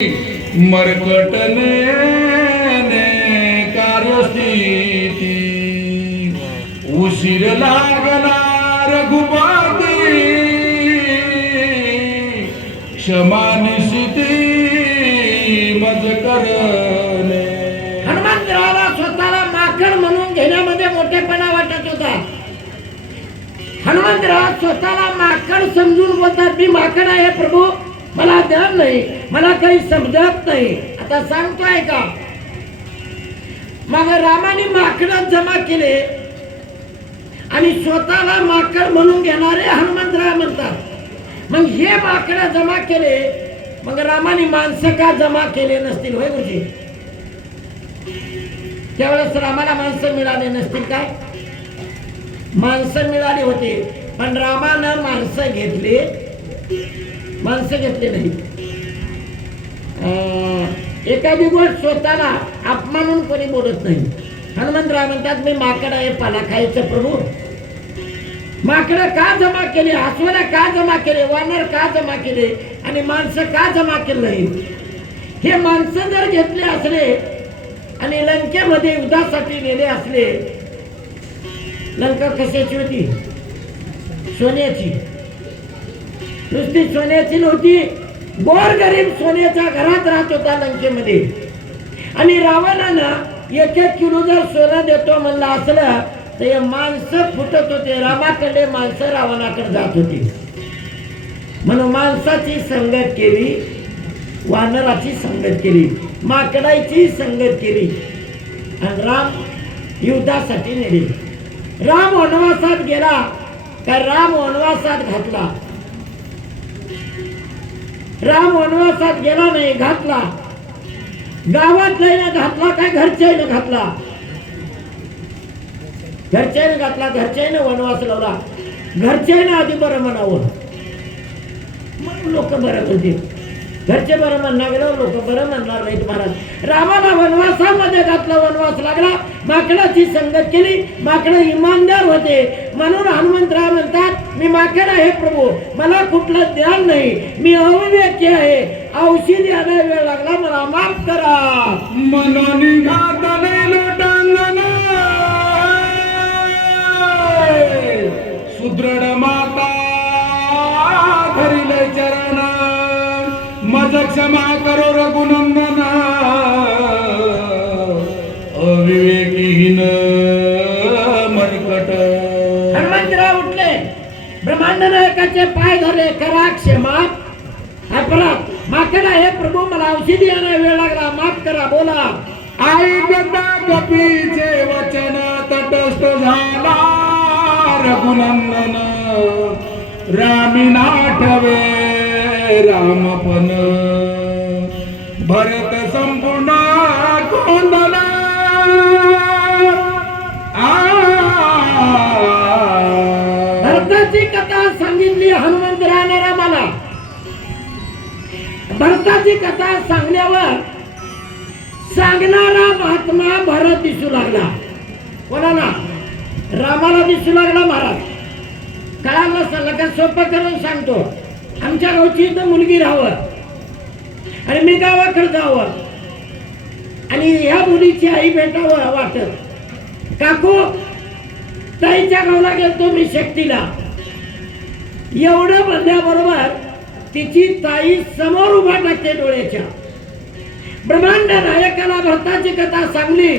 मरकटने कार्यस्थिती उशीर लागणार रघुपती क्षमानिशिती मज करणे. हनुमंतरावाला स्वतःला माकड म्हणून घेण्यामध्ये मोठेपणा वाटत होता. हनुमंतराव स्वतःला माकड समजून बोलतात, मी माकड आहे प्रभू, मला ध्यान नाही, मला काही समजत नाही. आता सांगतोय का? मग रामाने माकड जमा केले आणि स्वतःला माकड म्हणून घेणारे हनुमंतराव म्हणतात. मग हे माकड जमा केले, मग रामाने माणसं का जमा केले नसतील? होय गुरुजी, त्यावेळेस रामाला माणसं मिळाले नसतील काय? माणसं मिळाली होती, पण रामानं माणसं घेतले नाही. एखादी गोष्ट स्वतःला अपमानून कोणी बोलत नाही. हनुमंतराव म्हणतात, मी माकड आहे, पाला खायचं प्रभू. माकड का जमा केले, अस्वल का जमा केले, वानर का जमा केले आणि माणसं का जमा केले नाही? हे माणसं जर घेतले असले आणि लंकेमध्ये युद्धासाठी नेले असले, लंका कशाची होती? सोन्याची. नुसती सोन्याची नव्हती, गोरगरीब सोन्याच्या घरात राहत होता लंकेमध्ये. आणि रावणानं 1-1 किलो जर सोनं देतो म्हणलं असलं तर माणसं फुटत होते. रामाकडे माणसं रावणाकडे जात होती. म्हणून माणसाची संगत केली, वानराची संगत केली, माकडाची संगत केली आणि राम युद्धासाठी नेले. राम वनवासात गेला काय? राम वनवासात घातला. राम वनवासात गेला नाही, घातला. गावात नाही घातला काय? घरच्याने घातला. घरच्याने घातला, घरच्याने वनवास लावला. घरच्याने आधी बरं म्हणावं, मग लोक बरं म्हणतील. घरचे बरं म्हणणार गेलं, लोक बरं म्हणणार नाहीत. महाराज रामाला वनवासामध्ये घातला, वनवास लागला, माकडाची संगत केली. माकड इमानदार होते म्हणून हनुमंतराव म्हणतात, मी माकड आहे प्रभू, मला कुठलं ध्यान नाही, मी अविवेकी आहे, औषधी आणायला वेळ लागला, मला माफ करा. मनोनी घातले लोटांगण सुदृढ माता धरिले चरण मज क्षमा करो रघुनंदन अविवेकीहीन मरकट. हनुमंतराव उठले, ब्रह्मांड नायकाचे पाय धरले, करा क्षमा, अपराध, माकड आहे प्रभू, मला औषधी आणायला वेळ लागला, माफ करा, बोला. आई गदा कपीचे वचन तटस्थ झाला रघुनंदन रामी नाठवे रामपन भरत संपूर्ण गोंधळ. भरताची कथा सांगितली हनुमंतराने रामाला. भरताची कथा सांगण्यावर सांगणारा महात्मा भरत दिसू लागला. कोणाला? रामाला दिसू लागला. महाराज कळालं नसलं का? सोपं करून सांगतो. आमच्या गावची इथं मुलगी राहावं आणि मी गावाकडे जावं आणि ह्या मुलीची आई भेटावं वाटत. काकू, ताईच्या गावला गेलतो मी शक्तीला. एवढं म्हणल्याबरोबर तिची ताई समोर उभा टाकते डोळ्याच्या. ब्रह्मांड नायकाला भरताची कथा सांगली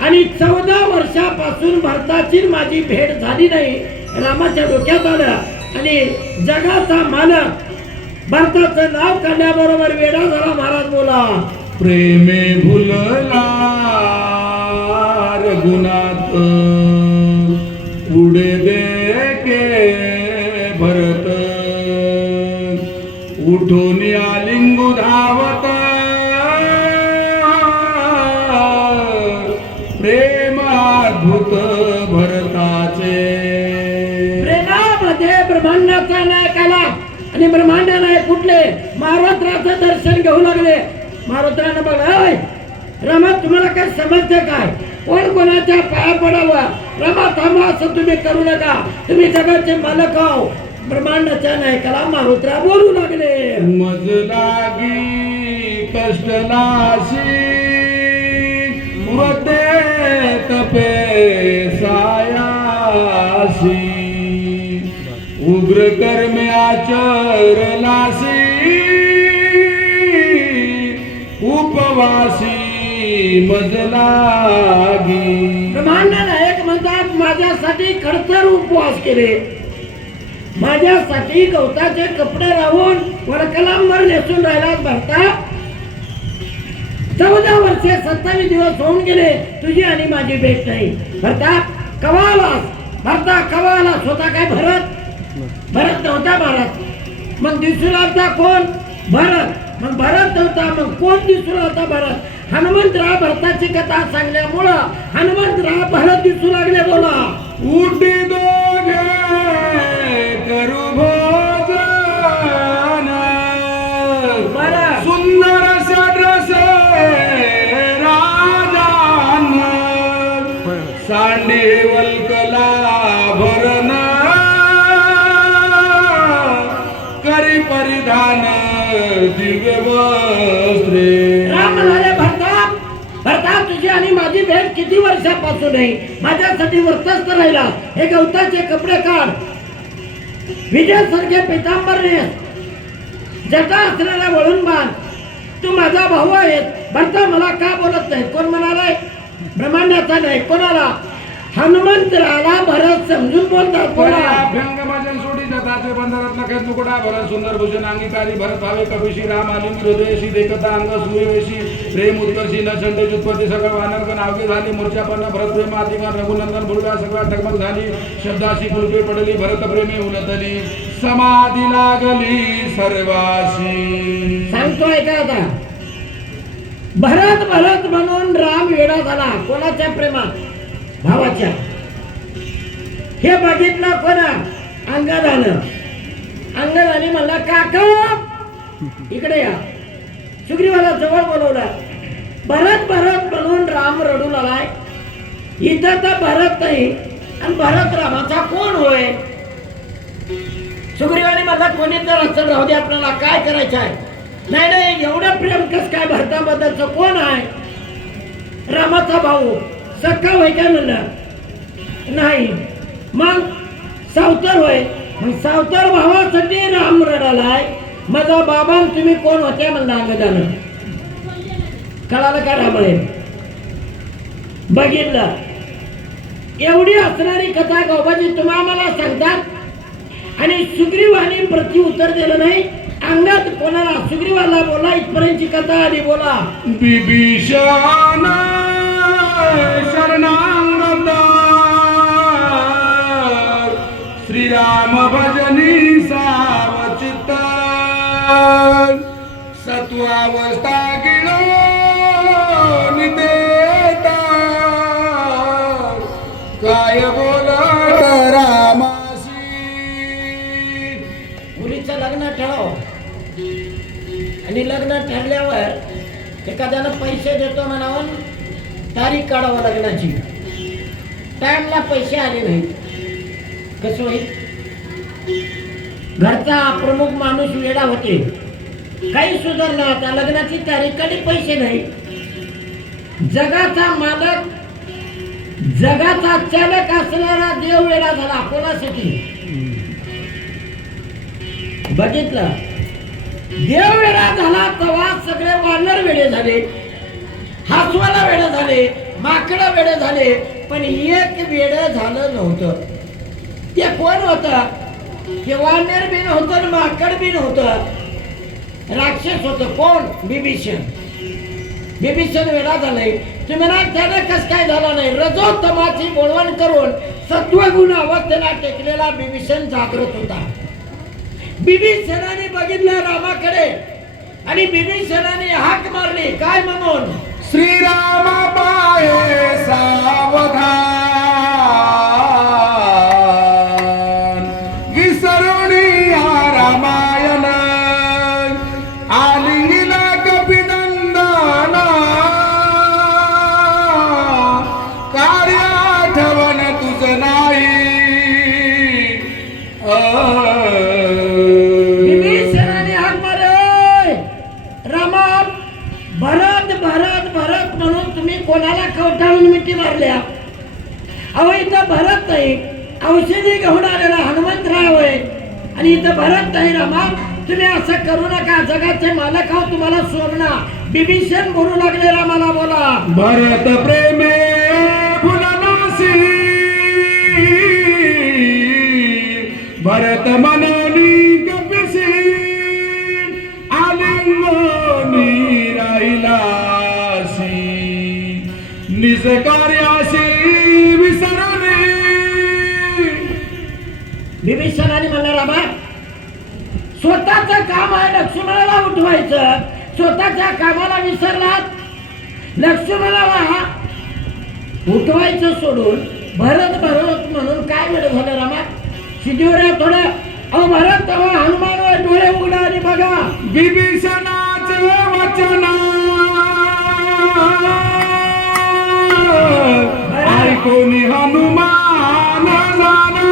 आणि 14 वर्षापासून भरताची माझी भेट झाली नाही. रामाच्या डोक्यात आलं आणि जगाचा मालक भरताचं नाव काढल्याबरोबर वेडा झाला. महाराज बोला. प्रेमे भुलला रघुनाथ पुढे देखे भरत उठून आलिंगू धावत प्रेम अद्भुत भरताचे. प्रेमामध्ये ब्रह्मांडाचा नायक आला आणि ब्रह्मांड नायक कुठले? मारुत्राचं दर्शन घेऊ लागले. मारुत्रानं बघा, रामा तुम्हाला काय समजते काय? कोण कोणाच्या पाया पडावा? रामा थांबा, असं तुम्ही करू नका, तुम्ही जगाचे मालक आहो. ब्रह्मांडाच्या नायकाला मारुत्रा बोलू लागले. मज लागी कष्टनाशी वते तपे सायासी उग्र कर्मे आचरलासी उपवासी मजलागी. ब्रह्मांड नायक म्हणतात माझ्यासाठी खडतर उपवास केले, माझ्यासाठी गवताचे कपडे लावून वरकलांवर नेसून राहिला भरता. 14 वर्षे 27 दिवस होऊन गेले तुझी आणि माझी भेट नाही. भरता कवालास, भरता कवालास होता काय भरत? भरत नव्हता भारत. मग दिसू लागता कोण? भरत. मग भरत नव्हता मग कोण दिसू लागता? भरत. हनुमंतराव भरताची कथा सांगल्यामुळं हनुमंतराव भरत दिसू लागले. बोला. उठी दोघे करू भोजन बरं. सुंदर षड्रस राजान सांडे वल्कला भरण करी परिधान दिव्य वस्त्रे. राम म्हणाले भरता, भरता तुझी आणि माझी भेट किती वर्षापासून आहे. माझ्यासाठी वर्तस्त राहिला. हे गवताचे कपडे काढ, विजयासारखे पितांबर नेस, जटा असलेला वळून बांध. तू माझा भाऊ आहेस. भरता मला का बोलत नाही? कोण म्हणालाय? ब्रह्मांडाचा नाही. कोणाला? हनुमंतराला भरत समजून बोलतात. बोला. अभ्यंग भजन सोडी जताचे बंधरत्न खेत मुकुटा भरत सुंदर भूषण अंगीकारी भरत भावे कपिशी राम आलिंग हृदयशी देखता अंग सुयवेशी प्रेम उत्कर्षी न छंदे उत्पत्ती सगळं वानरगण अवघे झाली मूर्छापन्न भरत प्रेम आदिगण रघुनंदन भुलगा सगळा टकमक झाली शब्दाशी फुलके पडली भरत प्रेमे उलटली समाधी लागली सर्वाशी. सांगतोय का आता? भरत भरत म्हणून राम वेडा झाला. कोणाच्या प्रेमात? भावाच्या. हे बघितलं कोणा? अंगदानं. अंगदाने म्हणला काका इकडे या. सुग्रीवाला जवळ बोलवला. भरत भरत म्हणून राम रडू लागलाय. इथं तर भरत नाही आणि भरत रामाचा कोण होय? सुग्रीवाने म्हणला कोणी तर असं राहू दे, आपल्याला काय करायचं आहे. नाही नाही एवढं प्रेम कस काय भरताबद्दलचं? कोण आहे? रामाचा भाऊ. सक्का होय काय? म्हणलं नाही. मग सावतर होय. मग सावतर भावासाठी राम रडालाय. माझा बाबा तुम्ही कोण होते? म्हणलं अंगदानं. कळालं का रामळे? बघितलं. एवढी असणारी कथा गोबाजी तुम्ही आम्हाला सांगतात आणि सुग्रीवाने प्रति उत्तर दिलं नाही. अंगात कोणाला? सुग्रीवाला बोला. इथपर्यंतची कथा आली. बोला. बिभीषण शरणागत श्रीराम भजनी सावचित सत्वावस्था गिळो निदेता काय बोलत रामाशी. मुलीचं लग्न ठरव आणि लग्न ठरल्यावर एखाद्यानं पैसे देतो म्हणावून तारीख काढावं लग्नाची. टाइमला पैसे आले नाही कसं होईल? घरचा प्रमुख माणूस वेडा होते. काही सुधारला आता लग्नाची तारीख आणि पैसे नाही. जगाचा मालक, जगाचा चालक असणारा देव वेडा झाला. कोणासाठी? बघितलं. देव वेडा झाला तेव्हा सगळे वानर वेडे झाले, हासवाला वेडे झाले, माकडं वेडे झाले. पण एक वेडं झालं नव्हतं. ते कोण होतं? ते वानर बिन होतं, माकड बिन होतं, राक्षस होतं. कोण? बिभीषण. बिभीषण वेडा झालाय. तुम्ही ना त्याने कस काय झाला नाही? रजोत्तमाची बोलवण करून सत्वगुण अवस्थेला टेकलेला बिभीषण जागृत होता. बिभीषणाने बघितलं रामाकडे आणि बिभीषणाने हाक मारली. काय म्हणून? श्रीराम पाहे सावधान विसरुणी हा रामायण आलिंगिला कपिनंदन कार्य आठवण तुझं नाही. बिभीषणाने हाक मारली. रामा भरत भरत भरत म्हणून तुम्ही कोणाला कवटाळून मिठी मारल्या? अहो इथं भरत नाही, औषधी घेऊन आलेला हनुमंतराव आहे आणि इथं भरत नाही. रामा तुम्ही असं करू नका, जगाचे मालक आहो, तुम्हाला सोडणार. बिभीषण बोलू लागले रामाला, बोला. भरत प्रेमे फुलनासी, भरत मनोनी कपिसी, आलिंगनी राहिलासी, निज कार्यासी विसरले. बिभीषणाने म्हणलं रामा स्वतःचं काम आहे लक्ष्मणाला उठवायचं, स्वतःच्या कामाला विसरलात. लक्ष्मणाला उठवायचं सोडून भरत भरत म्हणून काय वेळ झालं रामा? शिदीवर थोडं. अहो भरत हनुमान डोळे उघडा आणि बघा. विभीषणाचे वचन ऐकून हनुमान झाला,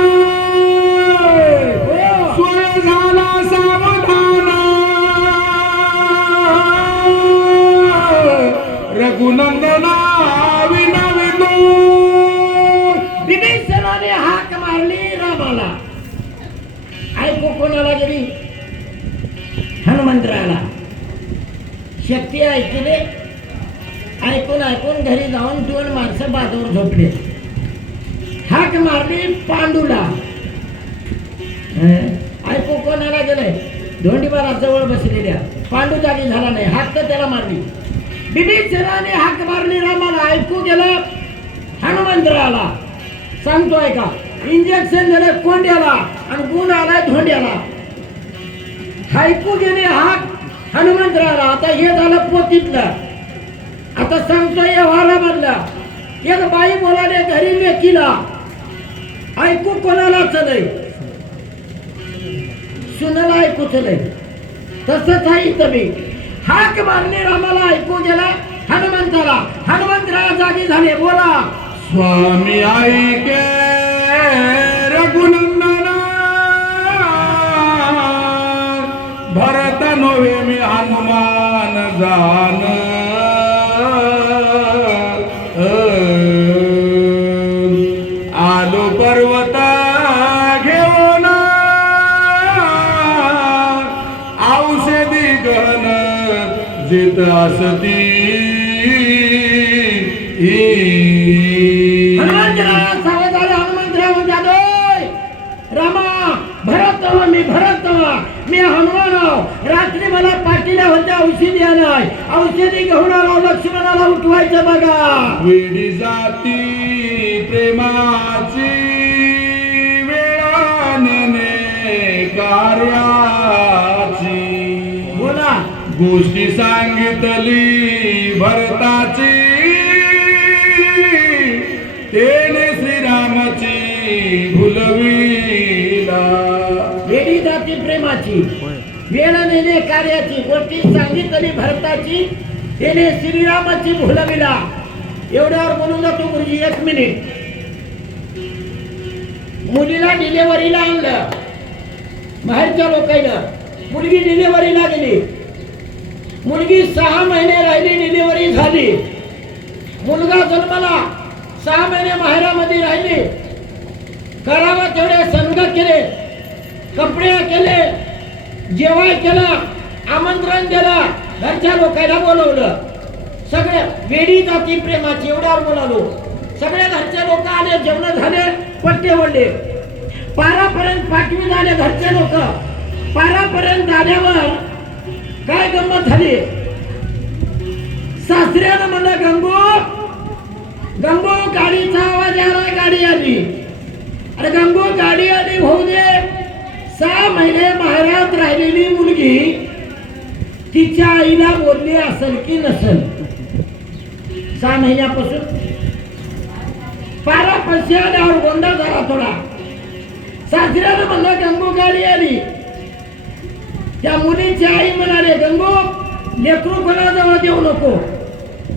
स्वय झाला सावधान. रघुनंदना विनवितो. विभीषणाने हाक मारली रामाला. ऐकू कोणाला गेली? हनुमंतराला. शक्ती ऐकले, ऐकून ऐकून घरी जाऊन 2 माणसं बाजूवर झोपले. हाक मारली पांडूला. ऐकू कोणाला गेलंय? धोंडीबाला जवळ बसलेल्या. पांडू जागी झाला नाही, हाक तर त्याला मारली. बिभीषणाने हाक मारली रामाला. ऐकू गेलं हनुमंतराला. सांगतोय का? इंजेक्शन दिलं कोंड्याला आणि गुण आलाय धोंड्याला. ऐकू गेले हाक हनुमंतराला. आता हे झालं पोतीतलं. आता सांगतोय व्यवहारामधला. एक बाई बोलाले घरी लेकीला. ऐकू कोणाला चलय? सुनाला ऐकू चलय. तसंच आहे इथं बी. हाक मारली रामाला. ऐकू गेला हनुमंताला. हनुमंतराव जागी झाले, बोला. स्वामी ऐके रघुनंदना, भरत नव्हे मी हनुमान जान. आलो पर्वत घेऊन औषधी गहन जित असती. हनुमंतराव सावध झाले. हनुमंतराव म्हणतात, रामा भरत मी भरत मी हनुमान. रात्री मला पाठीला होत्या औषधी आणाय. औषधी घेऊन आलो लक्ष्मणाला उठवायचं बघा. वेडी जाती प्रेमाची वेळाने कार्याची. बोला. गोष्टी सांगितली भरताची, तेने श्रीरामाची भुलविला. वेडी जाती प्रेमाची, वेळ नेणे कार्याची, गोष्टी सांगितली भरताची, त्याने श्रीरामाची भुलविला. एवढ्यावर बोलून जातो गुरुजी. 1 मिनिट. मुलीला डिलेव्हरीला आणलं बाहेरच्या लोकांना. मुलगी डिलेव्हरीला गेली. मुलगी 6 महिने राहिली, डिलेव्हरी झाली. मुलगा जन्माला. 6 महिने माहेरामध्ये राहिले. करावा तेवढे संघ केले, कपडे केले, जेवाय केलं, आमंत्रण दिलं, घरच्या लोकांना बोलवलं. सगळे वेडी जाती प्रेमाची. एवढ्यावर बोलालो. सगळे घरचे लोक आले, जेवण झाले, पट्टे वळले. पारापर्यंत पाठवी झाले घरचे लोक. पारापर्यंत झाल्यावर काय गंमत झाली? सासऱ्यानं म्हणलं, गंगू गंगू गाडीचा आवाज आला. गाडी आली. अरे गंगू गाडी आली होऊ दे. 6 महिने माहेरात राहिलेली मुलगी तिच्या आईला बोलली असेल की नसेल? 6 महिन्यापासून पारा पैसे आल्यावर गोंधळ झाला थोडा. सासऱ्यानं म्हणलं, गंगू गाडी आली. त्या मुलीची आई म्हणाले, गंगू लेकरू कोणाजवळ देऊ नको.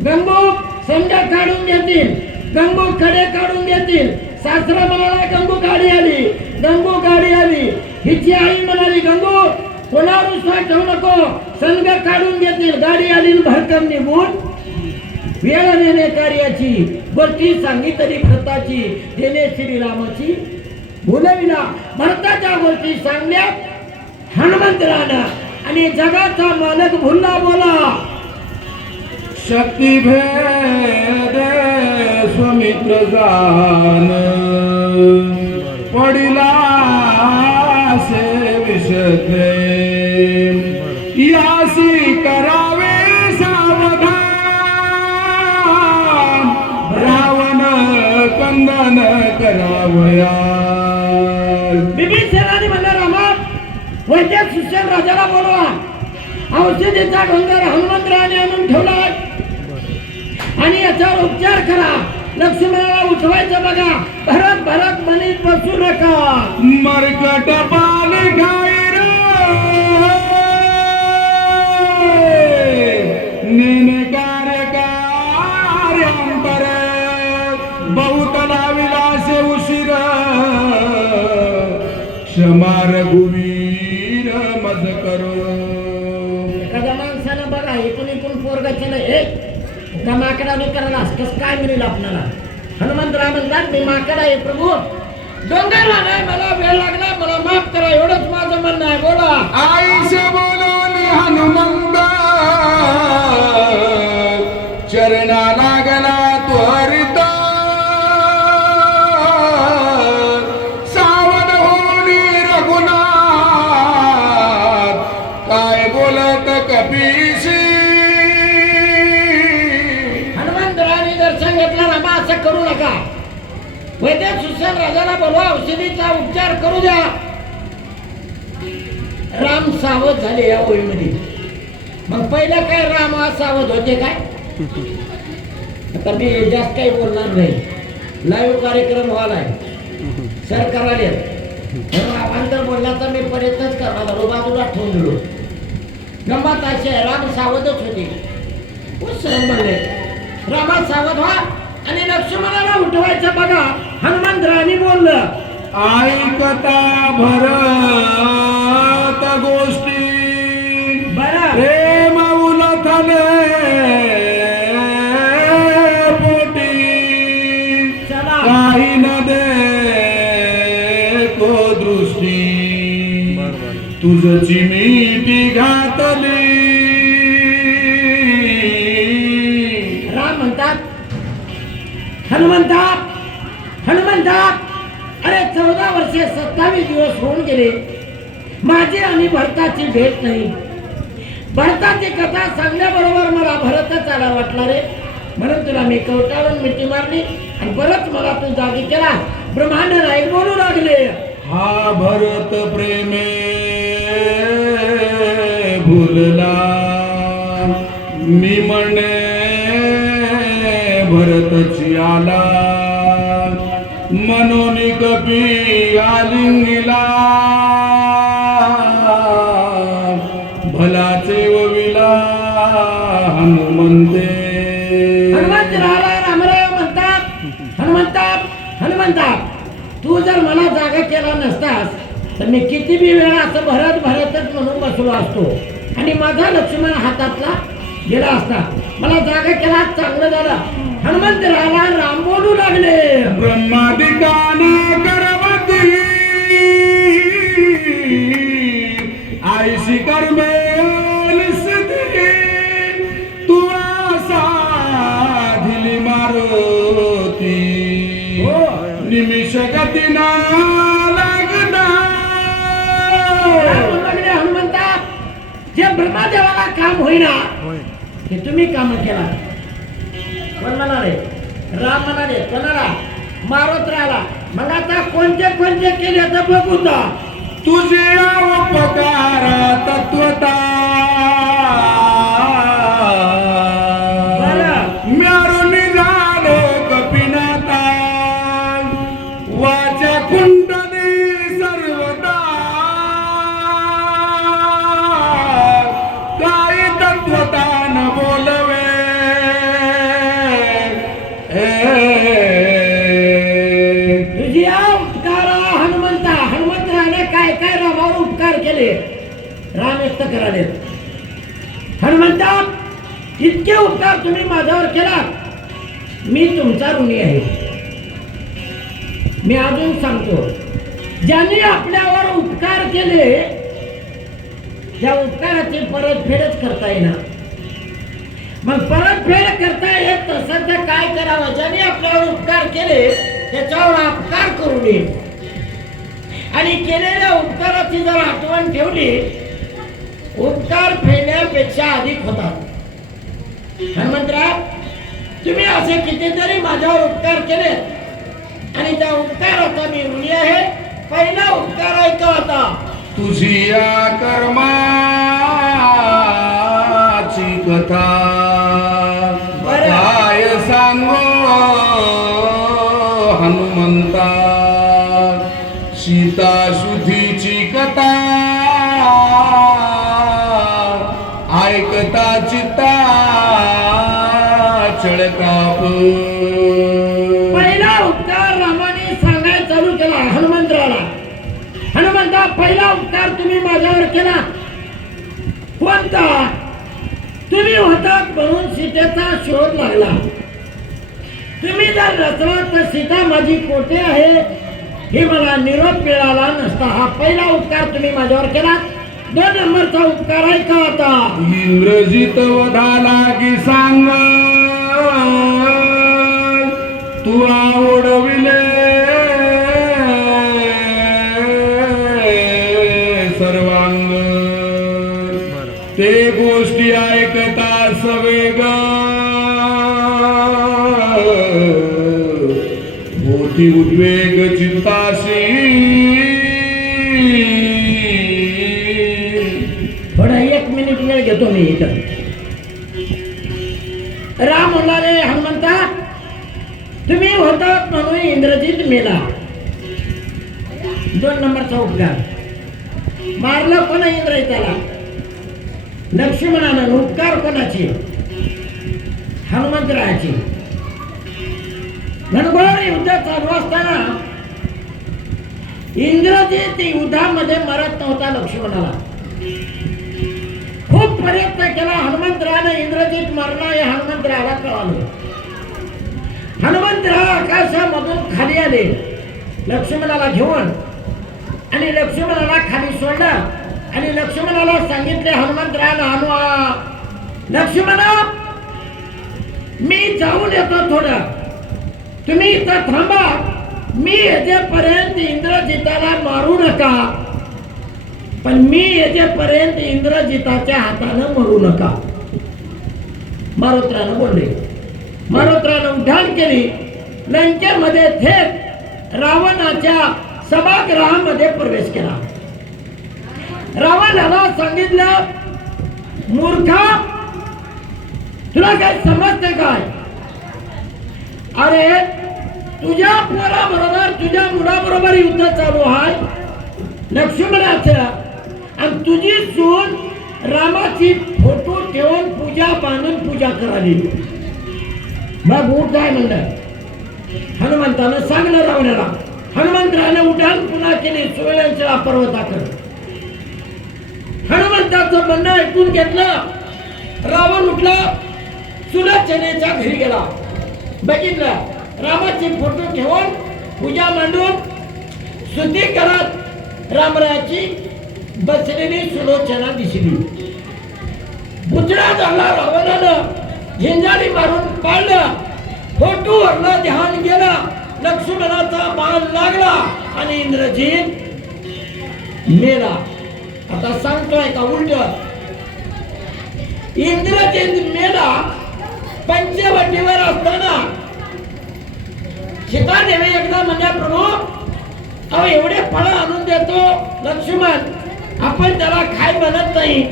गंगू संध्या काढून देतील, गंगू कडे काढून देतील. सासरा म्हणाला, गंगू गाडी आली, गंगू गाडी आली. हिची आई म्हणाली, गंगू कोणावर विश्वास ठेवू नको. संघ काढून घेतील. गाडी आली भरकम निघून वेळ नेणे कार्याची गोष्टी सांगितली भरताची देणे श्रीरामाची बोलविला. भरताच्या गोष्टी सांगल्या हनुमंतरानं आणि जगाचा मालक भुलला बोला. शक्ती भेद स्वमित्र जान पडिला से विषते यासी करावे सावधान रावण कंदन करावया. बिभीषणाने म्हणलं रामा वैद्य सुशेन राजाला बोलवा. औषधीचा डोंगर हनुमंतराने आणून ठेवला आणि याच्यावर उपचार करा. लक्ष्मणाला उठवायचं बघा. भरत भरत म्हणीत बसू नका. मरकट पाल गायर नेनकार कार्यांतर बहुत लाविलास उशीर क्षमा रघुवीर मज करो. एखाद्या माणसानं बघा इथून इथून पोरगा केलं हे का माकडाने करायला कसं काय मिळेल आपल्याला. हनुमंतराव म्हणतात मी माकड आहे प्रभू. डोंगरला नाही मला वेळ लागला मला माफ करा एवढंच माझं म्हणणं आहे. बोला. आईसे बोलून हनुमंत चरणा लागला त्वरित सावध होनी रघुनाथ काय बोलत कपीशी. हनुमंतरावांनी दर्शन घेतलं रामा असं करू नका. वैद्य सुशेन राजाला बोलवा औषधीचा उपचार करू द्या. राम सावध झाले या ओळीमध्ये. मग पहिलं काय राम सावध होते काय. आता मी जास्त काही बोलणार नाही. लाईव्ह कार्यक्रम व्हायलाय सरकार आले आवांतर बोलला तर मी प्रयत्नच करणार बाजूला ठेवून दिलो. गंमत अशी आहे राम सावधच होते. म्हणले रामा सावध व्हा आणि लक्ष्मणाला उठवायचं बघा. हनुमंतरावांनी बोललं ऐकता भरत गोष्टी बरं प्रेम उलथले पोटी चला काही न दे को दृष्टी तुझची मीठी घातली. राम म्हणतात हनुमंता हनुमंता अरे 14 वर्षे 27 दिवस होऊन गेले माझी आणि भरताची भेट नाही. भरताची कथा सांगण्याबरोबर मला भरतच आला वाटला रे. म्हणून तुला मी कवटाळून मिठी मारली आणि परत मला तू जागी केला. ब्रह्मांड नाईक बोलू लागले हा भरत प्रेमे भुलला मी म्हणे भरतची आला मनोनी कपी आलिंगिला भलाचे वविला हनुमंते. हनुमंत राहिला रामराव म्हणतात हनुमंता तू जर मला जागा केला नसतास तर मी किती बी वेळा असं भरतच म्हणून बसलो असतो आणि माझा लक्ष्मण हातातला गेला असता. मला जागा केला चांगलं झालं. हनुमंत राहिला राम बोलू लागले ब्रह्मादिकाने करवती आईशी कर्मे सिद्धी तू साधिली मारुती निमिष गतीना लागना. हनुमंता जे ब्रह्मादेवाला काम होईना ते तुम्ही काम केला. कोण म्हणाले राम म्हणाले कोणाला मारत राहिला. मग आता कोणते केले तर बघू का. तुझे उपकार तत्वता म्यारुनी झालो कपिनाथा वाचा कुंडली सर्वदा काय तत्वता न बोलवे. तुझी उपकारा हनुमंतराने काय काय रामावर उपकार केले. राम व्यक्त कराले हनुमंता, इतके उपकार तुम्ही माझ्यावर केला, मी तुमचा ऋणी आहे. मी अजून सांगतो, ज्यांनी आपल्यावर उपकार केले त्या उपकाराची परतफेडच करता येणार. मग परतफेड करता येत तसं तर काय करावं? ज्यांनी आपल्यावर उपकार केले त्याच्यावर अपकार करू नये आणि केलेल्या उपकाराची जर आठवण ठेवली, उपकार फेडण्यापेक्षा अधिक होतात. हनुमंतराव, तुम्ही असे कितीतरी माझ्यावर उपकार केले आणि त्या उपकाराचा मी ऋणी आहे. पहिला उपकार ऐका आता. तुझी या कर्माची कथा काय सांगो हनुमंता, सीता शुद्धीची कथा ऐकता चित्ता चळकाप. पहिला उपकार रामाने सांगायला चालू केला हनुमंतराला. हनुमंता, पहिला उपकार तुम्ही माझ्यावर केला. कोणता? तुम्ही होतात म्हणून सीतेचा शोध लागला. तुम्ही जर नसला तर सीता माझी कोठे आहे हे मला निरोप मिळाला नसता. हा पहिला उपकार तुम्ही माझ्यावर केला. 2 नंबरचा उपकार आहे का आता? इंद्रजित वधाला की सांग तू आवडविले सर्वांग, ते गोष्टी ऐकता सवेग मोठी उद्वेग चित्ताशी. थोडा 1 मिनिट वेळ घेतो मी इथं. राम म्हणाले, हनुमंता, तुम्ही होतात म्हणून इंद्रजित मेला. 2 नंबरचा उपकार. मारलं कोणा इंद्रजिताला? लक्ष्मणानं. उपकार कोणाची? हनुमंतरायाची. घनघोर युद्ध चालू असताना इंद्रजित युद्धामध्ये मरत नव्हता. लक्ष्मणाला खूप प्रयत्न केला. हनुमंतरायानं इंद्रजित मरणं हे हनुमंतरायाला कळालं. हनुमंतराय आकाशामधून खाली आले लक्ष्मणाला घेऊन आणि लक्ष्मणाला खाली सोडलं आणि लक्ष्मणाला सांगितले, हनुमंतरायानं, लक्ष्मणा, मी जाऊन येतो थोडं, तुम्ही इथं थांबा. मी येतेपर्यंत इंद्रजिताला मारू नका, पण मी येतेपर्यंत इंद्रजिताच्या हातानं मरू नका. मारुत्रानं बोलले. मारुत्रानं उड्डाण केली. लंकेमध्ये थेट रावणाच्या सभागृहामध्ये प्रवेश केला. रावणाला सांगितलं, मूर्खा, तुला काय समजते काय? अरे, तुझ्या पोराबरोबर, तुझ्या मुलाबरोबर युद्ध चालू आहे लक्ष्मणाचं, आणि तुझी सून रामाची फोटो ठेवून पूजा बांधून पूजा करावी. मग उठ जाय म्हणलं. हनुमंतानं सांगलं रावणाला. हनुमंतरानं उड्डाण पुन्हा केली सुवेळेच्या पर्वताकडे. हनुमंताचं म्हणणं ऐकून घेतलं. रावण उठला, सुलोचनेच्या घरी गेला. बघितलं, रामाची फोटो ठेवून पूजा मांडून स्तुती करत रामरायाची बसलेली सुलोचना दिसली. बुचडा झाला. रावणानं झिंजारी मारून पाळलं. फोटोवरनं ध्यान गेलं. लक्ष्मणाचा बाण लागला आणि इंद्रजित मेला. आता सांगतोय का उलट? इंद्रजित मेला. पंचवटीवर असताना सीतादेवी एकदा म्हणजे, प्रभू, अहो एवढे फळ आणून देतो लक्ष्मण, आपण त्याला खाय म्हणत नाही,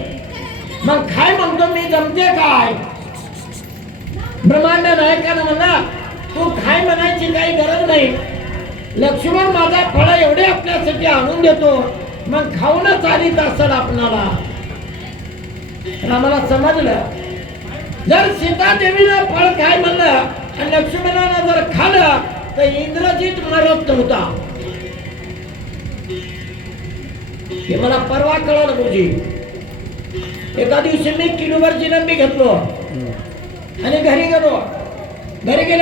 मग खाय म्हणतो मी, जमते काय? ब्रह्मांड नायकानं म्हणला, तू खाय म्हणायची काही गरज नाही. लक्ष्मण माझा फळ एवढे आपल्यासाठी आणून देतो, मग खाऊनच आलीच असेल आपणाला. रामाला समजलं, जर सीतादेवीनं फळ खाय म्हणलं आणि लक्ष्मणानं जर खाल्लं तर इंद्रजित मरत नव्हता. हे मला परवा कळलं गुरुजी. एका दिवशी मी किलोभर जिलंबी घेतलो आणि घरी गेलो. घरी गेलो